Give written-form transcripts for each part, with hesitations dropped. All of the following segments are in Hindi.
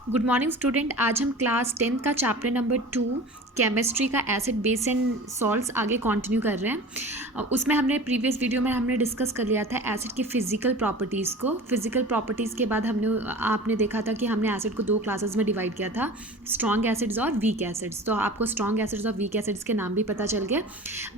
Good morning student. आज हम क्लास 10th का चैप्टर नंबर 2 केमिस्ट्री का एसिड बेस एंड सॉल्ट्स आगे कंटिन्यू कर रहे हैं। उसमें हमने प्रीवियस वीडियो में हमने डिस्कस कर लिया था एसिड की फ़िज़िकल प्रॉपर्टीज़ को। फिज़िकल प्रॉपर्टीज़ के बाद आपने देखा था कि हमने एसिड को दो क्लासेस में डिवाइड किया था, स्ट्रॉन्ग एसिड्स और वीक एसिड्स। तो आपको स्ट्रॉन्ग एसिड्स और वीक एसिड्स के नाम भी पता चल गया।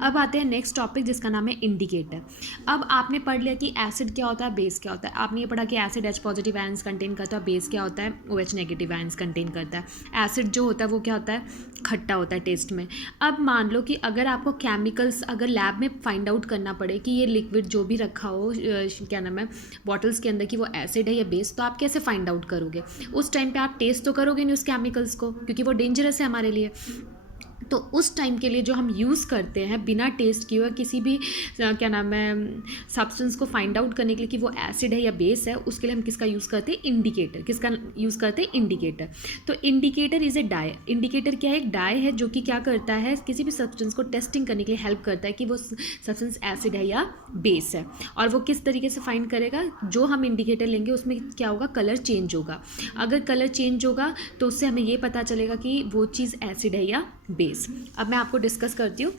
अब आते हैं नेक्स्ट टॉपिक जिसका नाम है इंडिकेटर। अब आपने पढ़ लिया कि एसिड क्या होता है, बेस क्या होता है। आपने ये पढ़ा कि acid H positive ions contain करता है, बेस क्या होता है, OH नेगेटिव आयंस कंटेन करता है। एसिड जो होता है वो क्या होता है, खट्टा होता है टेस्ट में। अब मान लो कि अगर आपको केमिकल्स अगर लैब में फाइंड आउट करना पड़े कि ये लिक्विड जो भी रखा हो क्या नाम है बॉटल्स के अंदर कि वो एसिड है या बेस, तो आप कैसे फाइंड आउट करोगे? उस टाइम पे आप टेस्ट तो करोगे नहीं उस केमिकल्स को, क्योंकि वो डेंजरस है हमारे लिए। तो उस टाइम के लिए जो हम यूज़ करते हैं बिना टेस्ट किए हुए किसी भी क्या नाम है सब्सटेंस को फाइंड आउट करने के लिए कि वो एसिड है या बेस है, उसके लिए हम किसका यूज़ करते हैं? इंडिकेटर। किसका यूज़ करते हैं? इंडिकेटर। तो indicator is a dye. Indicator क्या है? एक डाई है जो कि क्या करता है, किसी भी सब्सटेंस को टेस्टिंग करने के लिए हेल्प करता है कि वो सब्सटेंस एसिड है या बेस है। और वो किस तरीके से फाइंड करेगा? जो हम इंडिकेटर लेंगे उसमें क्या होगा, कलर चेंज होगा। अगर कलर चेंज होगा तो उससे हमें ये पता चलेगा कि वो चीज़ एसिड है या बेस। अब मैं आपको डिस्कस करती हूँ।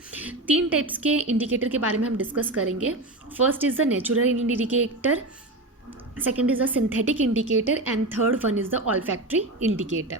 3 टाइप्स के इंडिकेटर के बारे में हम डिस्कस करेंगे। First is the natural indicator, second is the synthetic indicator and third one is the olfactory indicator.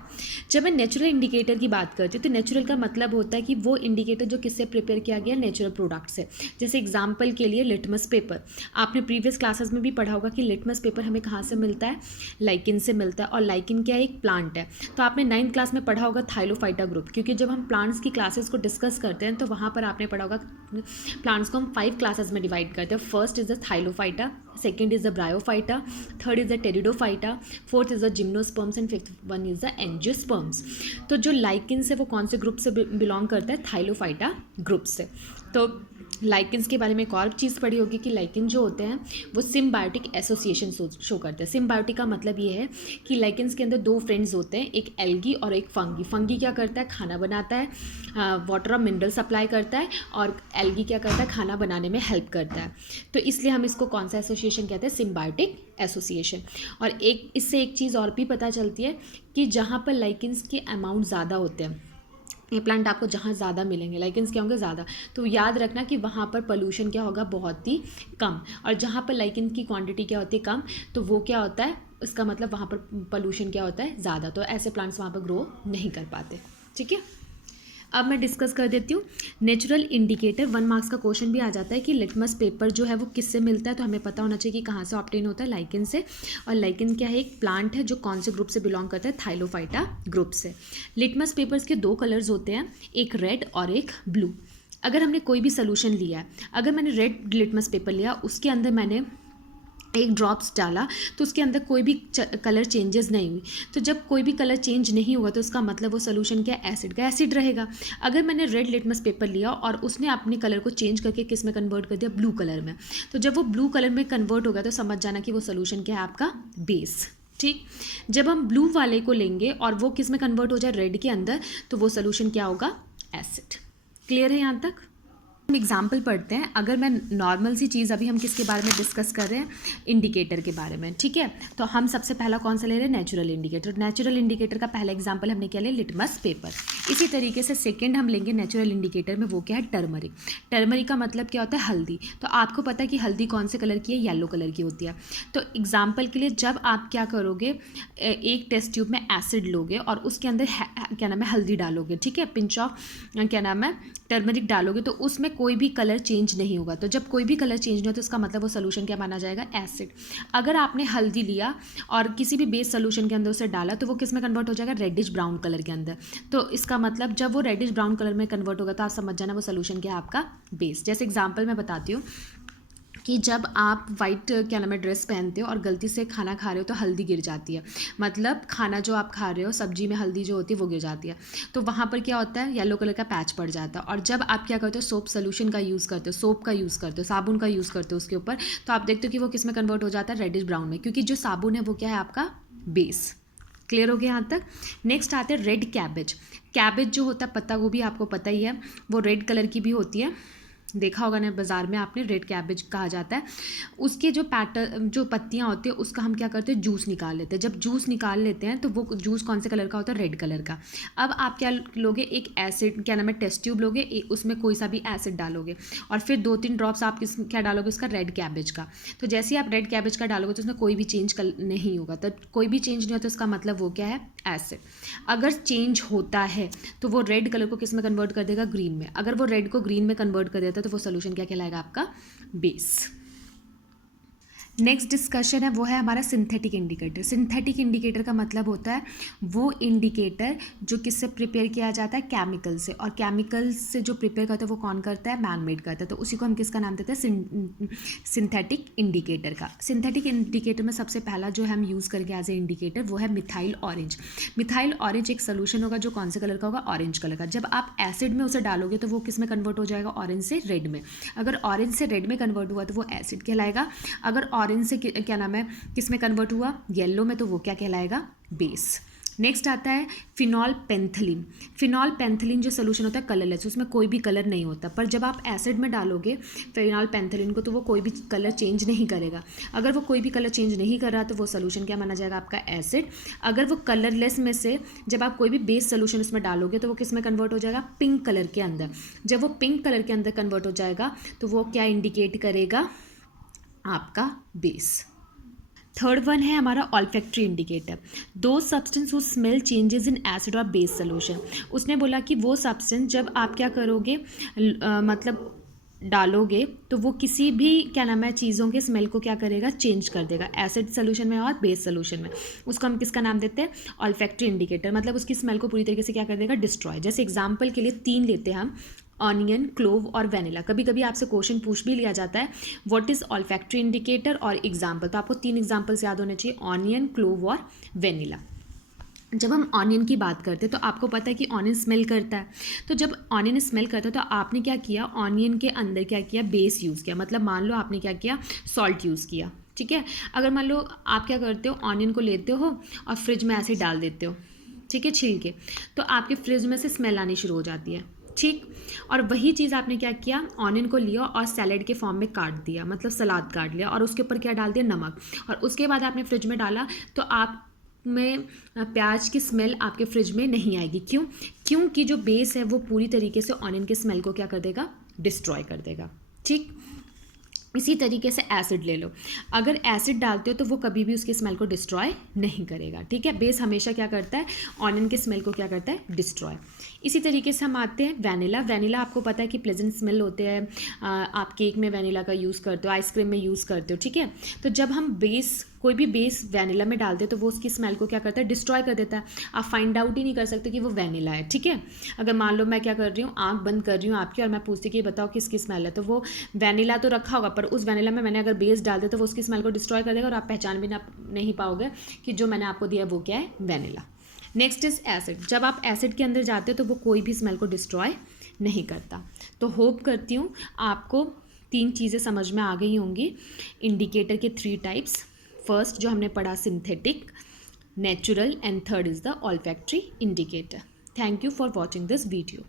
जब मैं नेचुरल इंडिकेटर की बात करती हूँ तो नेचुरल का मतलब होता है कि वो इंडिकेटर जो किससे प्रिपेयर किया गया, नेचुरल प्रोडक्ट से। जैसे एग्जांपल के लिए लिटमस पेपर। आपने प्रीवियस क्लासेस में भी पढ़ा होगा कि लिटमस पेपर हमें कहाँ से मिलता है, लाइकिन से मिलता है। और लाइकिन क्या है, एक प्लांट है। तो आपने 9th क्लास में पढ़ा होगा थाइलोफाइटा ग्रुप, क्योंकि जब हम प्लांट्स की क्लासेस को डिस्कस करते हैं तो वहाँ पर आपने पढ़ा होगा प्लांट्स को हम 5 क्लासेस में डिवाइड करते हैं। First is the thallophyta, second is the bryophyta, third is the pteridophyta, fourth is the gymnosperms and fifth one is the angiosperms. तो जो लाइकिन से वो कौन से ग्रुप से बिलोंग करता है? थाइलोफाइटा ग्रुप से। तो लाइकिन्स के बारे में एक और चीज़ पढ़ी होगी कि लाइकिन जो होते हैं वो सिम्बायोटिक एसोसिएशन शो करते हैं। सिम्बायोटिक का मतलब ये है कि लाइकिन्स के अंदर 2 फ्रेंड्स होते हैं, एक एल्गी और एक फंगी। फंगी क्या करता है? खाना बनाता है, वाटर और मिनरल सप्लाई करता है, और एल्गी क्या करता है? खाना बनाने में हेल्प करता है। तो इसलिए हम इसको कौन सा एसोसिएशन कहते हैं? Symbiotic association. और एक इससे एक चीज़ और भी पता चलती है कि जहाँ पर लाइकिन्स के अमाउंट ज़्यादा होते हैं, ये प्लांट आपको जहाँ ज़्यादा मिलेंगे, लाइकेंस क्या होंगे? ज़्यादा। तो याद रखना कि वहाँ पर पोल्यूशन क्या होगा? बहुत ही कम। और जहाँ पर लाइकेन की क्वांटिटी क्या होती है? कम। तो वो क्या होता है, इसका मतलब वहाँ पर पोल्यूशन क्या होता है? ज़्यादा। तो ऐसे प्लांट्स वहाँ पर ग्रो नहीं कर पाते। ठीक है। अब मैं डिस्कस कर देती हूँ नेचुरल इंडिकेटर। 1 मार्क्स का क्वेश्चन भी आ जाता है कि लिटमस पेपर जो है वो किससे मिलता है, तो हमें पता होना चाहिए कि कहाँ से ऑब्टेन होता है, लाइकेन से। और लाइकेन क्या है? एक प्लांट है जो कौन से ग्रुप से बिलोंग करता है? थाइलोफाइटा ग्रुप से। लिटमस पेपर्स के 2 कलर्स होते हैं, एक रेड और एक ब्लू। अगर हमने कोई भी सोल्यूशन लिया है, अगर मैंने रेड लिटमस पेपर लिया, उसके अंदर मैंने एक ड्रॉप्स डाला तो उसके अंदर कोई भी कलर चेंजेस नहीं हुई। तो जब कोई भी कलर चेंज नहीं हुआ तो उसका मतलब वो सोल्यूशन क्या? एसिड का एसिड रहेगा। अगर मैंने रेड लिटमस पेपर लिया और उसने अपने कलर को चेंज करके किस में कन्वर्ट कर दिया? ब्लू कलर में। तो जब वो ब्लू कलर में कन्वर्ट हो गया तो समझ जाना कि वो सोल्यूशन क्या है? आपका बेस। ठीक। जब हम ब्लू वाले को लेंगे और वो किस में कन्वर्ट हो जाए? रेड के अंदर, तो वो सोल्यूशन क्या होगा? एसिड। क्लियर है यहाँ तक? हम एग्जाम्पल पढ़ते हैं। अगर मैं नॉर्मल सी चीज़, अभी हम किसके बारे में डिस्कस कर रहे हैं? इंडिकेटर के बारे में। ठीक है। तो हम सबसे पहला कौन सा ले रहे हैं? Natural indicator. नेचुरल इंडिकेटर का पहला एग्जाम्पल हमने क्या लिया? Litmus paper. इसी तरीके से सेकंड हम लेंगे नेचुरल इंडिकेटर में, वो क्या है? टर्मरिक। टर्मरिक का मतलब क्या होता है? हल्दी। तो आपको पता है कि हल्दी कौन से कलर की है? येलो कलर की होती है। तो एग्जाम्पल के लिए जब आप क्या करोगे, एक टेस्ट ट्यूब में एसिड लोगे और उसके अंदर क्या नाम है? हल्दी डालोगे। ठीक है। पिंच ऑफ क्या नाम है? टर्मरिक डालोगे, तो उसमें कोई भी कलर चेंज नहीं होगा। तो जब कोई भी कलर चेंज नहीं हो तो उसका मतलब वो सोल्यूशन क्या माना जाएगा? एसिड। अगर आपने हल्दी लिया और किसी भी बेस सोल्यूशन के अंदर उसे डाला तो वो किस में कन्वर्ट हो जाएगा? रेडिश ब्राउन कलर के अंदर। तो इसका मतलब जब वो रेडिश ब्राउन कलर में कन्वर्ट होगा तो आप समझ जाना वो सोल्यूशन क्या है? आपका बेस। जैसे एग्जाम्पल मैं बताती हूँ कि जब आप वाइट क्या नाम है ड्रेस पहनते हो और गलती से खाना खा रहे हो तो हल्दी गिर जाती है, मतलब खाना जो आप खा रहे हो सब्जी में हल्दी जो होती है वो गिर जाती है, तो वहाँ पर क्या होता है? येलो कलर का पैच पड़ जाता है। और जब आप क्या करते हो? सोप सोल्यूशन का यूज़ करते हो, सोप का यूज़ करते हो, साबुन का यूज़ करते हो उसके ऊपर, तो आप देखते हो कि वो किस में कन्वर्ट हो जाता है? रेडिश ब्राउन में, क्योंकि जो साबुन है वो क्या है? आपका बेस। क्लियर हो गया यहाँ तक? नेक्स्ट आते हैं रेड कैबेज। कैबेज जो होता है, पत्ता गोभी, आपको पता ही है, वो रेड कलर की भी होती है। देखा होगा ना बाज़ार में आपने, रेड कैबेज कहा जाता है। उसके जो जो पत्तियां होती है उसका हम क्या करते हैं, जूस निकाल लेते हैं। जब जूस निकाल लेते हैं तो वो जूस कौन से कलर का होता है, रेड कलर का। अब आप क्या लोगे, एक एसिड, क्या नाम है, टेस्ट ट्यूब लोगे, उसमें कोई सा भी एसिड डालोगे और फिर 2-3 ड्रॉप्स आप क्या डालोगे, उसका रेड कैबेज का। तो जैसे ही आप रेड कैबेज का डालोगे तो उसमें कोई भी चेंज नहीं होगा। तब कोई भी चेंज नहीं होता, उसका मतलब वो क्या है, एसिड। अगर चेंज होता है तो वो रेड कलर को किस में कन्वर्ट कर देगा, ग्रीन में। अगर वो रेड को ग्रीन में कन्वर्ट कर देता है तो वो सोल्यूशन क्या कहलाएगा, आपका बेस। नेक्स्ट डिस्कशन है वो है हमारा सिंथेटिक इंडिकेटर। सिंथेटिक इंडिकेटर का मतलब होता है वो इंडिकेटर जो किससे प्रिपेयर किया जाता है, केमिकल से। और केमिकल से जो प्रिपेयर करता है वो कौन करता है, मैन मेड करता है। तो उसी को हम किसका नाम देते हैं, सिंथेटिक इंडिकेटर का। सिंथेटिक इंडिकेटर में सबसे पहला जो हम यूज़ करेंगे एज ए इंडिकेटर वो है मिथाइल ऑरेंज। मिथाइल ऑरेंज एक सोल्यूशन होगा जो कौन से कलर का होगा, ऑरेंज कलर का। जब आप एसिड में उसे डालोगे तो वो किस में कन्वर्ट हो जाएगा, ऑरेंज से रेड में। अगर ऑरेंज से रेड में कन्वर्ट हुआ तो वो एसिड कहलाएगा। अगर ऑरेंज से क्या नाम है, किस में कन्वर्ट हुआ, येलो में, तो वो क्या कहलाएगा, बेस। नेक्स्ट आता है फिनॉल पेंथिलीन। फिनॉल पेंथिलीन जो सोल्यूशन होता है कलरलेस, उसमें कोई भी कलर नहीं होता। पर जब आप एसिड में डालोगे फिनॉल पेंथिलीन को तो वो कोई भी कलर चेंज नहीं करेगा। अगर वो कोई भी कलर चेंज नहीं कर रहा तो वो सोल्यूशन क्या माना जाएगा, आपका एसिड। अगर वो कलरलेस में से जब आप कोई भी बेस सोल्यूशन उसमें डालोगे तो वो किस में कन्वर्ट हो जाएगा, पिंक कलर के अंदर। जब वो पिंक कलर के अंदर कन्वर्ट हो जाएगा तो वो क्या इंडिकेट करेगा, आपका बेस। थर्ड वन है हमारा ऑल्फैक्टरी इंडिकेटर। दो substance who smell changes in acid और बेस सोल्यूशन। उसने बोला कि वो सब्सटेंस जब आप क्या करोगे, मतलब डालोगे तो वो किसी भी क्या नाम है चीज़ों के स्मेल को क्या करेगा, चेंज कर देगा, एसिड सोल्यूशन में और बेस सोल्यूशन में। उसको हम किसका नाम देते हैं, ऑल्फैक्टरी इंडिकेटर। मतलब उसकी स्मेल को पूरी तरीके से क्या कर देगा, डिस्ट्रॉय। जैसे एग्जाम्पल के लिए 3 लेते हैं हम, ऑनियन, क्लोव और वेनिला। कभी कभी आपसे क्वेश्चन पूछ भी लिया जाता है व्हाट इज़ ऑल्फैक्टरी इंडिकेटर और एग्जाम्पल। तो आपको 3 एग्जाम्पल्स याद होने चाहिए, ऑनियन, क्लोव और वेनिला। जब हम ऑनियन की बात करते हैं तो आपको पता है कि ऑनियन स्मेल करता है। तो जब ऑनियन स्मेल करता है तो आपने क्या किया, ऑनियन के अंदर क्या किया, बेस यूज़ किया। मतलब मान लो आपने क्या किया, सॉल्ट यूज़ किया, ठीक है। अगर मान लो आप क्या करते हो, ऑनियन को लेते हो और फ्रिज में ऐसे डाल देते हो, ठीक है, छील के, तो आपके फ्रिज में से स्मेल आनी शुरू हो जाती है, ठीक। और वही चीज़ आपने क्या किया, ऑनियन को लिया और सैलेड के फॉर्म में काट दिया, मतलब सलाद काट लिया और उसके ऊपर क्या डाल दिया, नमक। और उसके बाद आपने फ्रिज में डाला तो आप में प्याज की स्मेल आपके फ्रिज में नहीं आएगी। क्यों, क्योंकि जो बेस है वो पूरी तरीके से ऑनियन की स्मेल को क्या कर देगा, डिस्ट्रॉय कर देगा, ठीक। इसी तरीके से एसिड ले लो, अगर एसिड डालते हो तो वो कभी भी उसकी स्मेल को डिस्ट्रॉय नहीं करेगा, ठीक है। बेस हमेशा क्या करता है, ऑनियन की स्मेल को क्या करता है, डिस्ट्रॉय। इसी तरीके से हम आते हैं वेनिला। वेनिला आपको पता है कि प्लेजेंट स्मेल होते हैं, आप केक में वेनिला का यूज़ करते हो, आइसक्रीम में यूज़ करते हो, ठीक है। तो जब हम बेस, कोई भी बेस वेनिला में डालते हैं तो वो उसकी स्मेल को क्या करता है, डिस्ट्रॉय कर देता है। आप फाइंड आउट ही नहीं कर सकते कि वो वेनिला है, ठीक है। अगर मान लो मैं क्या कर रही हूँ, आंख बंद कर रही हूँ आपकी और मैं पूछती कि बताओ किसकी स्मेल है, तो वो वेनिला तो रखा होगा पर उस वेनिला में मैंने अगर बेस डाल दिया तो वो उसकी स्मेल को डिस्ट्रॉय कर देगा और आप पहचान भी नहीं पाओगे कि जो मैंने आपको दिया वो क्या है, वेनिला। Next is acid. जब आप एसिड के अंदर जाते हो तो वो कोई भी स्मेल को डिस्ट्रॉय नहीं करता। तो होप करती हूँ आपको 3 चीज़ें समझ में आ गई होंगी। इंडिकेटर के 3 टाइप्स, फर्स्ट जो हमने पढ़ा synthetic, natural, and third is the olfactory indicator. Thank you for watching this video.